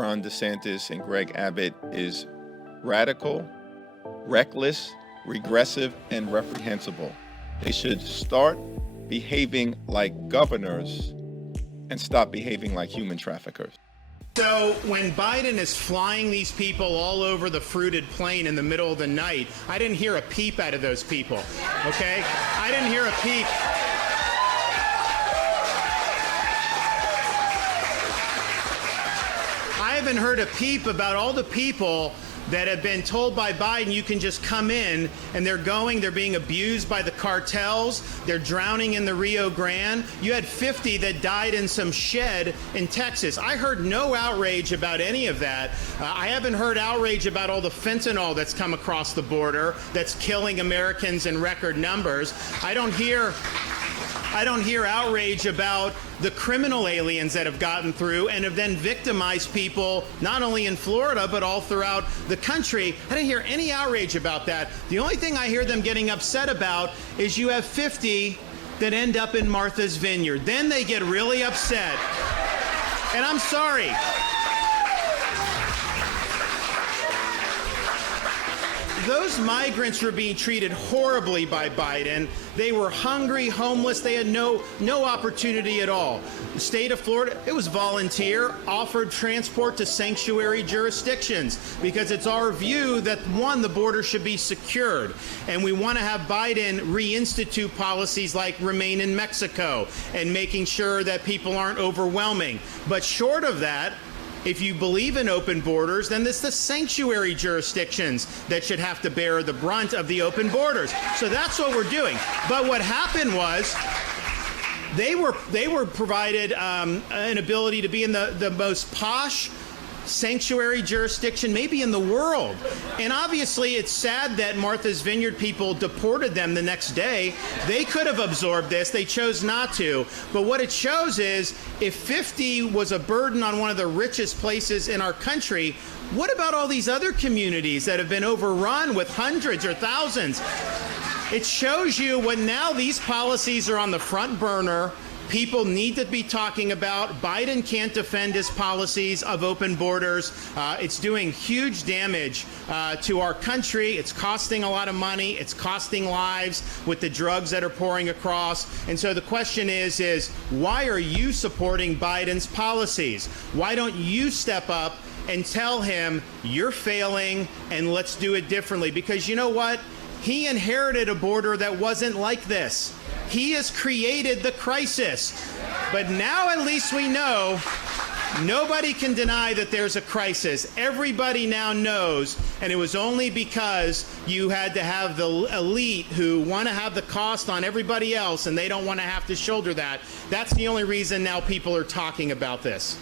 Ron DeSantis and Greg Abbott is radical, reckless, regressive, and reprehensible. They should start behaving like governors and stop behaving like human traffickers. So when Biden is flying these people all over the fruited plain in the middle of the night, I didn't hear a peep out of those people, okay? I didn't hear a peep. I haven't heard a peep about all the people that have been told by Biden you can just come in, and they're being abused by the cartels, they're drowning in the Rio Grande. You had 50 that died in some shed in Texas. I heard no outrage about any of that. I haven't heard outrage about all the fentanyl that's come across the border that's killing Americans in record numbers. I don't hear outrage about the criminal aliens that have gotten through and have then victimized people, not only in Florida, but all throughout the country. I didn't hear any outrage about that. The only thing I hear them getting upset about is you have 50 that end up in Martha's Vineyard. Then they get really upset. And I'm sorry. Those migrants were being treated horribly by Biden. They were hungry, homeless. They had no opportunity at all. The state of Florida, it was volunteer, offered transport to sanctuary jurisdictions because it's our view that, one, the border should be secured. And we want to have Biden reinstitute policies like remain in Mexico and making sure that people aren't overwhelming. But short of that, if you believe in open borders, then it's the sanctuary jurisdictions that should have to bear the brunt of the open borders. So that's what we're doing. But what happened was they were provided an ability to be in the most posh sanctuary jurisdiction maybe in the world. And obviously it's sad that Martha's Vineyard people deported them the next day. They could have absorbed this. They chose not to. But what it shows is if 50 was a burden on one of the richest places in our country, what about all these other communities that have been overrun with hundreds or thousands? It shows you when now these policies are on the front burner. People need to be talking about. Biden can't defend his policies of open borders. It's doing huge damage to our country. It's costing a lot of money. It's costing lives with the drugs that are pouring across. And so the question is why are you supporting Biden's policies? Why don't you step up and tell him you're failing and let's do it differently? Because you know what? He inherited a border that wasn't like this. He has created the crisis. But now at least we know nobody can deny that there's a crisis. Everybody now knows, and it was only because you had to have the elite who want to have the cost on everybody else and they don't want to have to shoulder that. That's the only reason now people are talking about this.